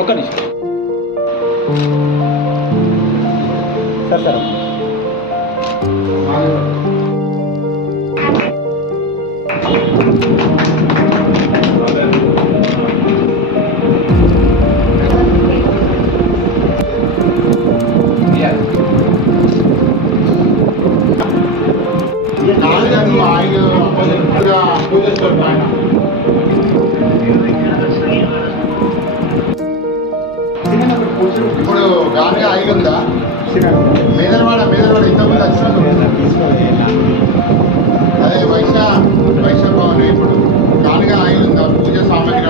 ఒక్క నిమిషం సార్ ఇప్పుడు గాలి ఆగి ఉందా మేదరవాడ ఇంతకుముందు అదే వైశా భవన్ ఇప్పుడు గాలిగా ఆగి ఉందా పూజ సామాగ్రి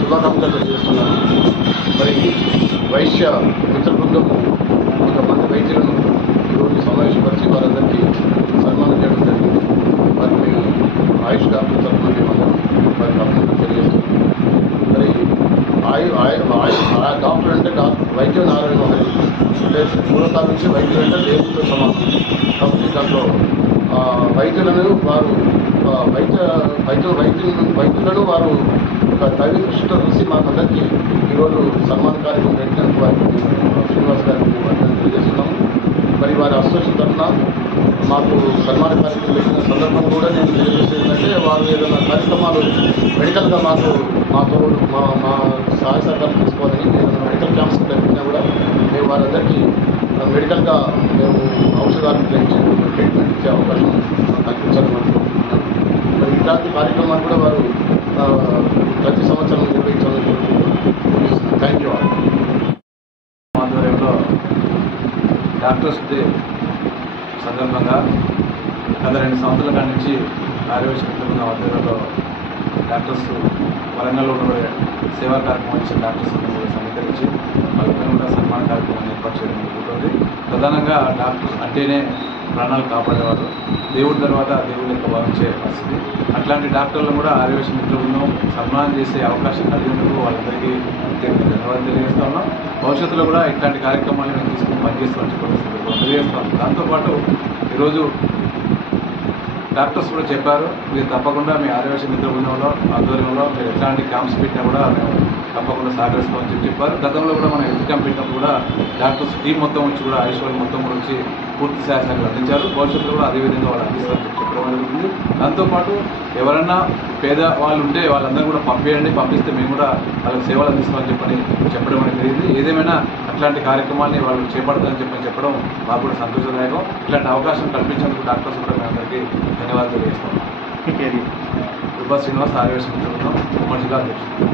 శుభాకాంక్షలు చేస్తున్నాను. మరి వైశ్య మిత్ర బృందం కొంతమంది వైద్యులను ఈరోజు సమావేశపరిచి వారందరికీ సన్మానం చేయడం జరిగింది. మరి మేము ఆయుష్ డాక్టర్ తరఫున మేమందరం వారికి అభినందనలు తెలియజేస్తున్నాం. మరి డాక్టర్ అంటే వైద్యం నారాయణ అంటే పూర్వకాలం నుంచి వైద్యులు అంటే దేవుడితో సమానం. కాబట్టి దాంట్లో వైద్యులను వారు వైద్యులను వారు ఒక దైవ దృష్టితో చూసి మాకందరికీ ఈరోజు సన్మాన కార్యక్రమం పెట్టినందుకు వారికి శ్రీనివాస్ గారికి మేము తెలియజేస్తున్నాము. మరి వారి అసోసియేషన్ తరఫున మాకు సన్మాన కార్యక్రమం పెట్టిన సందర్భం కూడా నేను తెలియజేసేది ఏంటంటే వారు ఏదైనా కార్యక్రమాలు మెడికల్గా మాతో మా సహాయ సహకారం తీసుకోవాలని ఏదైనా మెడికల్ క్యాంప్స్ పెట్టినా కూడా మేము వారందరికీ మెడికల్గా మేము ఔషధాలను ట్రీట్మెంట్ ఇచ్చే అవకాశం కల్పించాలని అనుకుంటున్నాను. మరి ఇలాంటి కార్యక్రమాలు కూడా వారు ప్రతి సంవత్సరం నిర్వహించాలని కోరుకుంటున్నాను. Thank you. ఆధ్వర్యంలో డాక్టర్స్ డే సందర్భంగా గత 2 సంవత్సరాల కాడి నుంచి ఆరోగ్య బృందం ఆధ్వర్యంలో డాక్టర్స్ వరంగల్లో ఉన్న సేవా కార్యక్రమం ఇచ్చిన డాక్టర్స్ సమీకరించి వాళ్ళందరూ కూడా సన్మాన కార్యక్రమాన్ని ఏర్పాటు చేయడం జరుగుతుంది. ప్రధానంగా డాక్టర్స్ అంటేనే ప్రాణాలు కాపాడేవారు, దేవుడి తర్వాత దేవుడి యొక్క భావించే పరిస్థితి. అట్లాంటి డాక్టర్లను కూడా ఆరోగ్య మిత్ర బృందం సన్మానం చేసే అవకాశం కలిగినందుకు వాళ్ళందరికీ ధన్యవాదాలు తెలియజేస్తా ఉన్నాం. భవిష్యత్తులో కూడా ఇట్లాంటి కార్యక్రమాలు మేము తీసుకుని పనిచేస్తామని చెప్పి తెలియజేస్తాం. దాంతోపాటు ఈరోజు డాక్టర్స్ కూడా చెప్పారు, మీరు తప్పకుండా మీ ఆరోగ్య మిత్ర బృందంలో ఆధ్వర్యంలో మీరు ఎట్లాంటి క్యాంప్స్ పెట్టినా కూడా మేము తప్పకుండా సహకరిస్తామని చెప్పారు. గతంలో కూడా మనం హెల్త్ క్యాంప్ పెట్టినప్పుడు కూడా డాక్టర్స్ టీం మొత్తం వచ్చి కూడా ఆయుష్ వాళ్ళు మొత్తం కూడా వచ్చి పూర్తి సహాయాన్ని అందించారు. భవిష్యత్తులో కూడా అదేవిధంగా వాళ్ళు అందిస్తారని చెప్పడం జరుగుతుంది. దాంతోపాటు ఎవరన్నా పేద వాళ్ళు ఉంటే వాళ్ళందరూ కూడా పంపిస్తే మేము కూడా వాళ్ళకి సేవలు అందిస్తామని చెప్పడం అనేది జరిగింది. ఏదేమైనా అట్లాంటి కార్యక్రమాన్ని వాళ్ళు చేపడతారని చెప్పడం మాకు కూడా సంతోషదాయకం. ఇట్లాంటి అవకాశం కల్పించేందుకు డాక్టర్స్ కూడా మేము అందరికీ ధన్యవాదాలు తెలియజేస్తాం. శ్రీనివాస్ ఆరోగ్య ఉమ్మడి జిల్లా అధ్యక్షుడు.